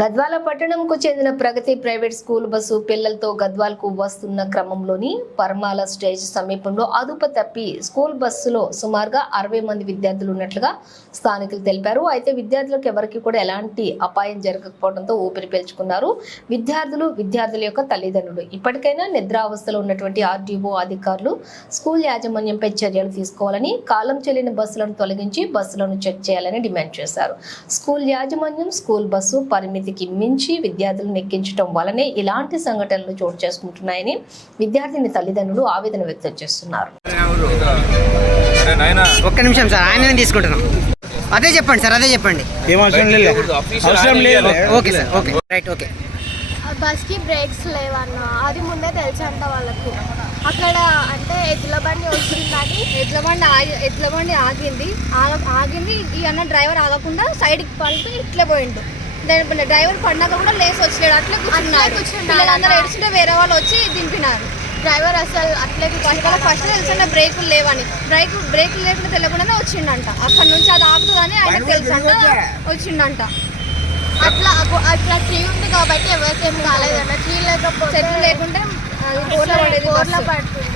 గద్వాల పట్టణంకు చెందిన ప్రగతి private school bus పిల్లలతో గద్వాలకు వస్తున్న క్రమంలోని పర్మాల స్టేజ్ సమీపంలో అదుపు తప్పి స్కూల్ బస్సులో సుమారుగా 60 మంది విద్యార్థులు ఉన్నట్లుగా స్థానికులు తెలిపారు. అయితే విద్యార్థులకు ఎవరికి కూడా ఎలాంటి అపాయం జరగకపోవడంతో ఊపిరి పీల్చుకున్నారు విద్యార్థుల యొక్క తల్లిదండ్రులు. ఇప్పటికైనా నిద్రావస్థలో ఉన్నటువంటి ఆర్డీఓ అధికారులు స్కూల్ యాజమాన్యంపై చర్యలు తీసుకోవాలని, కాలం చెల్లిన బస్సులను తొలగించి బస్సులను చెక్ చేయాలని డిమాండ్ చేశారు. స్కూల్ యాజమాన్యం స్కూల్ బస్సు పరిమితికి మించి విద్యార్థులను ఎక్కించడం వల్లనే ఇలాంటి సంఘటనలు చోటు చేసుకుంటున్నాయని విద్యార్థిని తల్లిదండ్రులు ఆవేదన వ్యక్తం చేస్తున్నారు. ఒక్క నిమిషం సార్, ఆయన తీసుకుంటున్నాం. అదే చెప్పండి సార్, అదే చెప్పండి. Okay sir, okay right, okay. బస్కి బ్రేక్స్ లేవన్న అది ముందే తెలుసంట వాళ్ళకు. అక్కడ అంటే ఎడ్ల బండి వచ్చిందని ఎడ్ల బండి ఆగింది. ఈ అన్న డ్రైవర్ ఆగకుండా సైడ్కి పలిపి ఇట్లే పోయిండు. దాని డ్రైవర్ పడినాక కూడా లేసి వచ్చాడు. అట్లే కూర్చున్నారు. పిల్లలందరూ ఏడుస్తుంటే వేరే వాళ్ళు వచ్చి దింపినారు. డ్రైవర్ అసలు అట్లే ఫస్ట్ తెలుసంటే బ్రేకులు లేవని, బ్రేకులు లేకుండా తెలియకుండానే వచ్చిండంట. అక్కడ నుంచి అది ఆగుతుందని ఆయన తెలుసంట వచ్చిండంట. అట్లా ట్రీ ఉంది కాబట్టి ఎవరికేం కాలేదంట. ట్రీ లేకపోతే చెట్లు లేకుంటే బోర్లో పడుతుంది.